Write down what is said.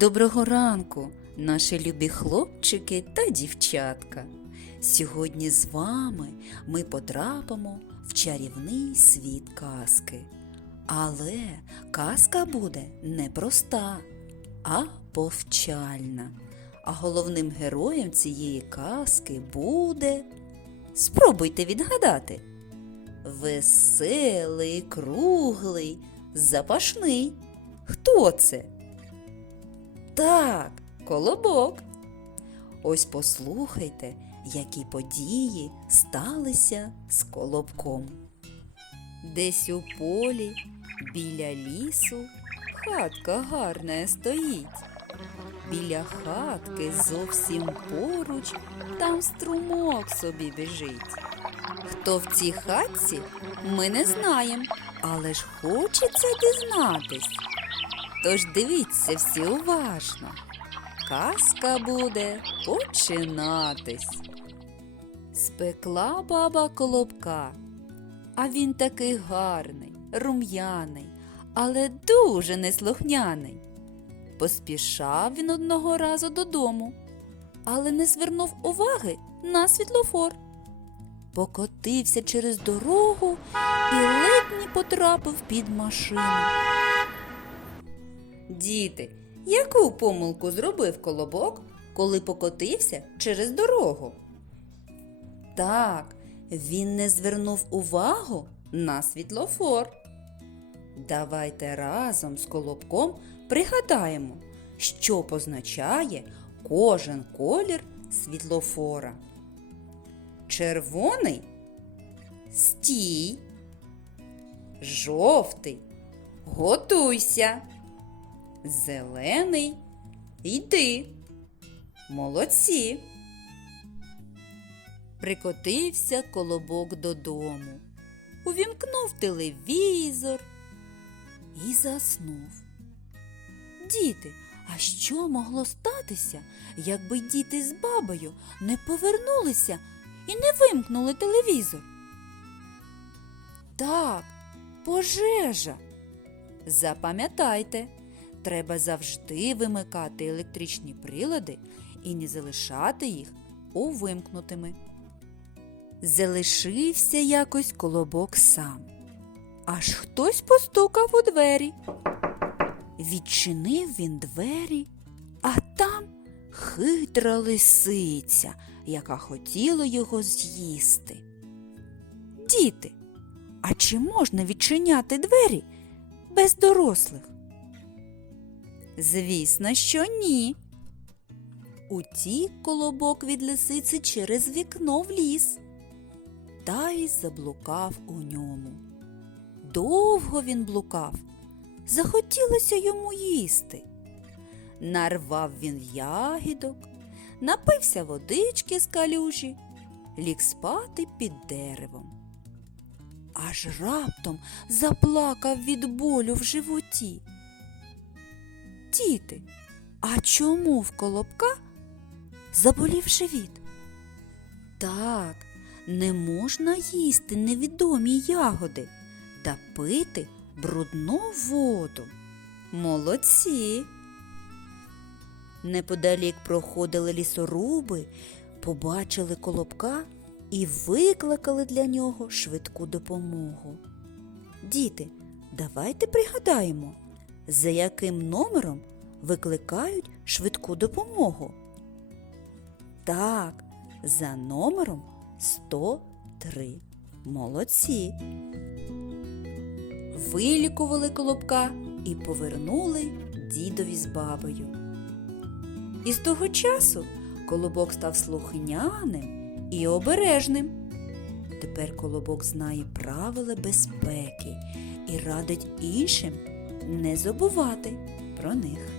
Доброго ранку, наші любі хлопчики та дівчатка. Сьогодні з вами ми потрапимо в чарівний світ казки. Але казка буде не проста, а повчальна. А головним героєм цієї казки буде. Спробуйте відгадати. Веселий, круглий, запашний. Хто це? Так, колобок. Ось послухайте, які події сталися з колобком. Десь у полі, біля лісу, хатка гарна стоїть. Біля хатки зовсім поруч там струмок собі біжить. Хто в цій хатці, ми не знаємо, але ж хочеться дізнатись. Тож дивіться всі уважно. Казка буде починатись. Спекла баба колобка, а він такий гарний, рум'яний, але дуже неслухняний. Поспішав він одного разу додому, але не звернув уваги на світлофор. Покотився через дорогу і ледь не потрапив під машину. Діти, яку помилку зробив колобок, коли покотився через дорогу? Так, він не звернув увагу на світлофор. Давайте разом з колобком пригадаємо, що позначає кожен колір світлофора. Червоний стій. Жовтий готуйся. Зелений йди. Молодці. Прикотився колобок додому, увімкнув телевізор і заснув. Діти, а що могло статися, якби діти з бабою не повернулися і не вимкнули телевізор? Так, пожежа. Запам'ятайте, треба завжди вимикати електричні прилади і не залишати їх увимкнутими. Залишився якось колобок сам. Аж хтось постукав у двері. Відчинив він двері, а там хитра лисиця, яка хотіла його з'їсти. Діти, а чи можна відчиняти двері без дорослих? Звісно, що ні. Утік колобок від лисиці через вікно в ліс та й заблукав у ньому. Довго він блукав, захотілося йому їсти. Нарвав він ягідок, напився водички з калюжі, ліг спати під деревом. Аж раптом заплакав від болю в животі. Діти, а чому в колобка заболів живіт? Так, не можна їсти невідомі ягоди та пити брудну воду. Молодці. Неподалік проходили лісоруби, побачили колобка і викликали для нього швидку допомогу. Діти, давайте пригадаємо, за яким номером викликають швидку допомогу. Так, за номером 103. Молодці. Вилікували колобка і повернули дідові з бабою. І з того часу колобок став слухняним і обережним. Тепер колобок знає правила безпеки і радить іншим не забувати про них.